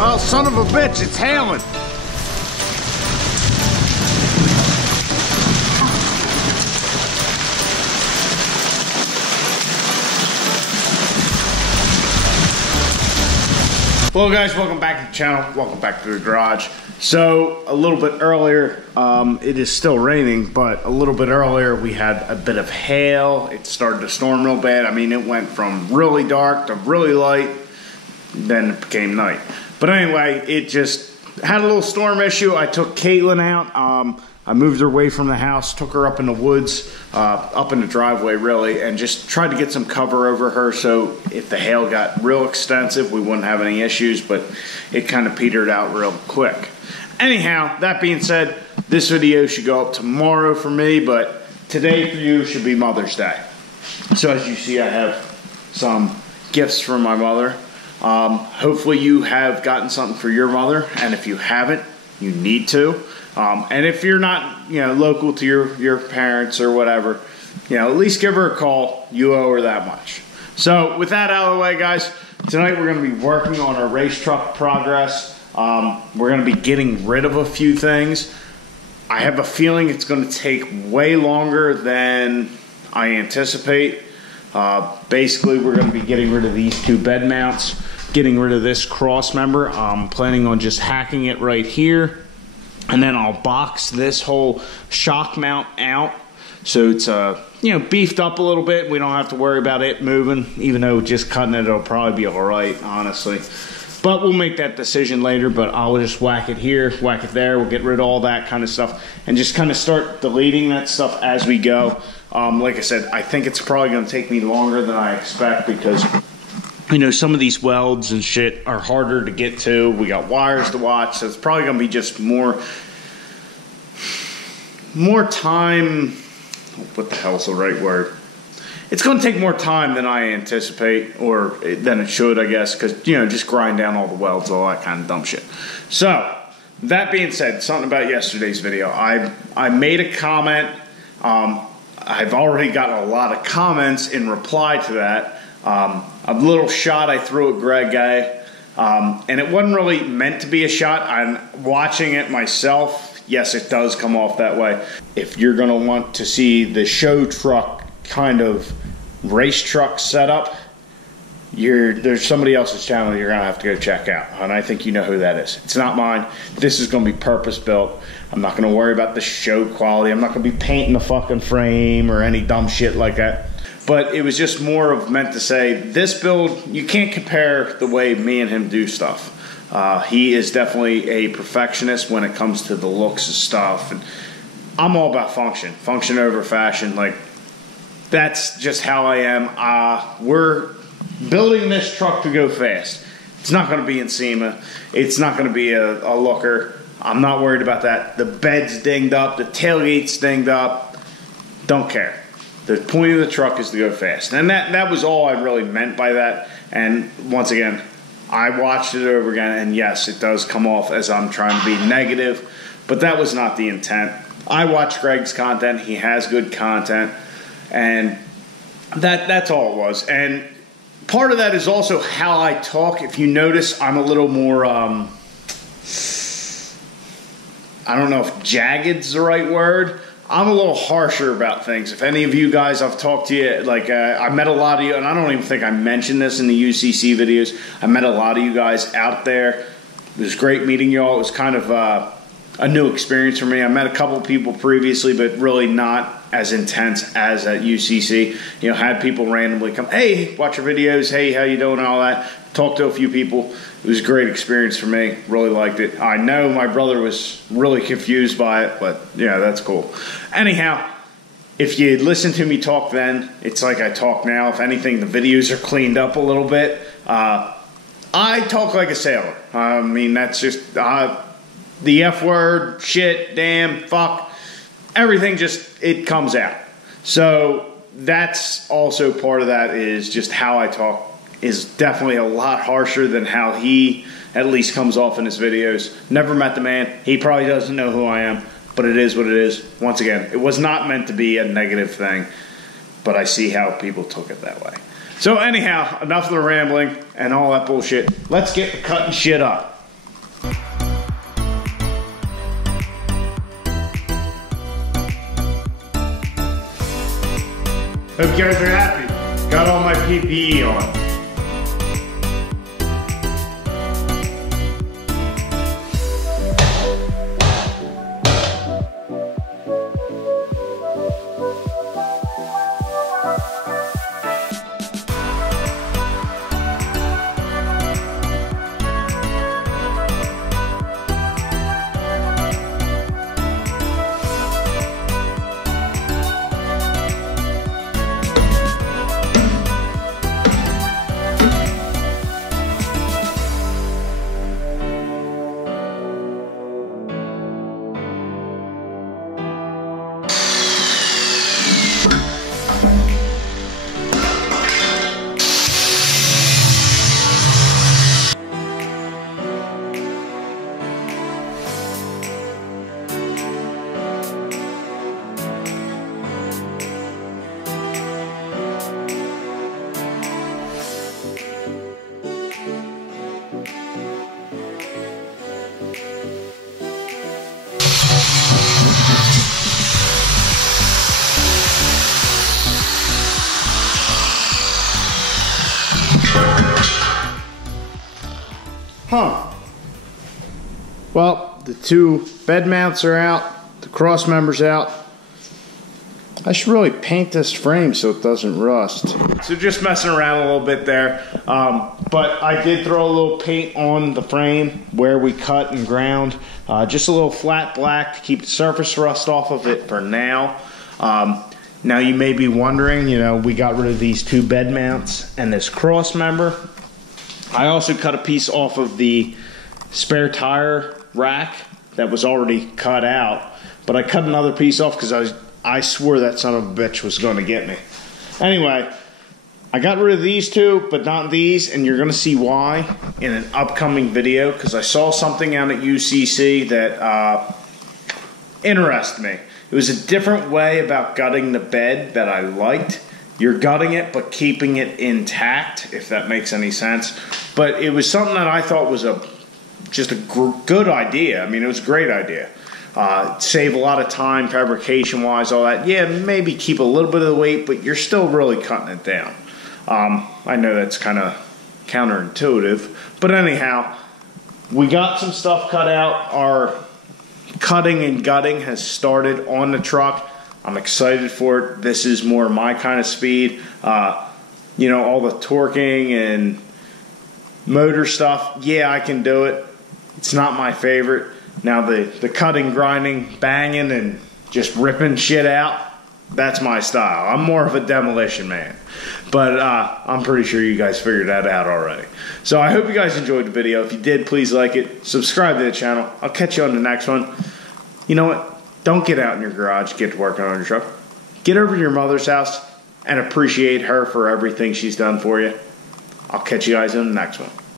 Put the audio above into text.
Oh, son of a bitch, it's hailing. Hello guys, welcome back to the channel, welcome back to the garage. So a little bit earlier, it is still raining, but a little bit earlier we had a bit of hail. It started to storm real bad. I mean, it went from really dark to really light, then it became night. But anyway, it just had a little storm issue. I took Caitlin out. I moved her away from the house, took her up in the woods, up in the driveway really, and just tried to get some cover over her so if the hail got real extensive, we wouldn't have any issues, but it kind of petered out real quick. Anyhow, that being said, this video should go up tomorrow for me, but today for you should be Mother's Day. So as you see, I have some gifts for my mother. Hopefully you have gotten something for your mother, and if you haven't, you need to. And if you're not, local to your parents or whatever, at least give her a call. You owe her that much. So with that out of the way, guys, tonight we're going to be working on our race truck progress. We're going to be getting rid of a few things. I have a feeling it's going to take way longer than I anticipate. Basically, we're going to be getting rid of these two bed mounts, getting rid of this cross member. I'm planning on just hacking it right here. And then I'll box this whole shock mount out so it's beefed up a little bit. We don't have to worry about it moving, even though just cutting it, it'll probably be all right, honestly. But we'll make that decision later, but I'll just whack it here, whack it there. We'll get rid of all that kind of stuff and just kind of start deleting that stuff as we go. Like I said, I think it's probably going to take me longer than I expect because some of these welds and shit are harder to get to. We got wires to watch, so it's probably going to be just more time. What the hell's the right word? It's going to take more time than I anticipate, or than it should, I guess, because, just grind down all the welds, all that kind of dumb shit. So, that being said, something about yesterday's video. I made a comment. I've already got a lot of comments in reply to that. A little shot I threw at Greg guy, and it wasn't really meant to be a shot. I'm watching it myself. Yes, it does come off that way. If you're going to want to see the show truck kind of race truck setup, there's somebody else's channel you're going to have to go check out, and I think you know who that is. It's not mine. This is going to be purpose built. I'm not going to worry about the show quality. I'm not going to be painting the fucking frame or any dumb shit like that. But it was just more of meant to say, this build, you can't compare the way me and him do stuff. He is definitely a perfectionist when it comes to the looks of stuff. And I'm all about function. Function over fashion. Like, that's just how I am. We're building this truck to go fast. It's not going to be in SEMA. It's not going to be a looker. I'm not worried about that. The bed's dinged up. The tailgate's dinged up. Don't care. The point of the truck is to go fast. And that was all I really meant by that. And once again, I watched it over again, and yes, it does come off as I'm trying to be negative, but that was not the intent. I watch Greg's content. He has good content, and that's all it was. And part of that is also how I talk. If you notice, I'm a little more, I don't know if jagged's the right word. I'm a little harsher about things. If any of you guys, I've talked to you, like I met a lot of you, and I don't even think I mentioned this in the UCC videos. I met a lot of you guys out there. It was great meeting you all. It was kind of a new experience for me. I met a couple people previously, but really not as intense as at UCC. Had people randomly come, hey, watch your videos, hey, how you doing, and all that. Talked to a few people. It was a great experience for me. Really liked it. I know my brother was really confused by it, but yeah, that's cool. Anyhow, if you listen to me talk then, it's like I talk now. If anything, the videos are cleaned up a little bit. I talk like a sailor. I mean, that's just the F word, shit, damn, fuck. Everything just, it comes out. So that's also part of that, is just how I talk is definitely a lot harsher than how he at least comes off in his videos. Never met the man. He probably doesn't know who I am, but it is what it is. Once again, it was not meant to be a negative thing, but I see how people took it that way. So anyhow, enough of the rambling and all that bullshit. Let's get to cutting shit up. Hope you guys are happy. Got all my PPE on. Huh. Well, the two bed mounts are out, the cross member's out. I should really paint this frame so it doesn't rust. So just messing around a little bit there. But I did throw a little paint on the frame where we cut and ground. Just a little flat black to keep the surface rust off of it for now. Now you may be wondering, you know, we got rid of these two bed mounts and this cross member. I also cut a piece off of the spare tire rack that was already cut out, but I cut another piece off because I swore that son of a bitch was going to get me. Anyway, I got rid of these two, but not these, and you're going to see why in an upcoming video, because I saw something out at UCC that interested me. It was a different way about gutting the bed that I liked. You're gutting it, but keeping it intact, if that makes any sense. But it was something that I thought was just a good idea. I mean, it was a great idea. Save a lot of time, fabrication-wise, all that. Yeah, maybe keep a little bit of the weight, but you're still really cutting it down. I know that's kind of counterintuitive. But anyhow, we got some stuff cut out. Our cutting and gutting has started on the truck. I'm excited for it. This is more my kind of speed. You know, all the torquing and motor stuff, yeah, I can do it. It's not my favorite. Now the cutting, grinding, banging, and just ripping shit out, that's my style. I'm more of a demolition man. But I'm pretty sure you guys figured that out already. So I hope you guys enjoyed the video. If you did, please like it. Subscribe to the channel. I'll catch you on the next one. You know what? Don't get out in your garage, get to working on your truck. Get over to your mother's house and appreciate her for everything she's done for you. I'll catch you guys in the next one.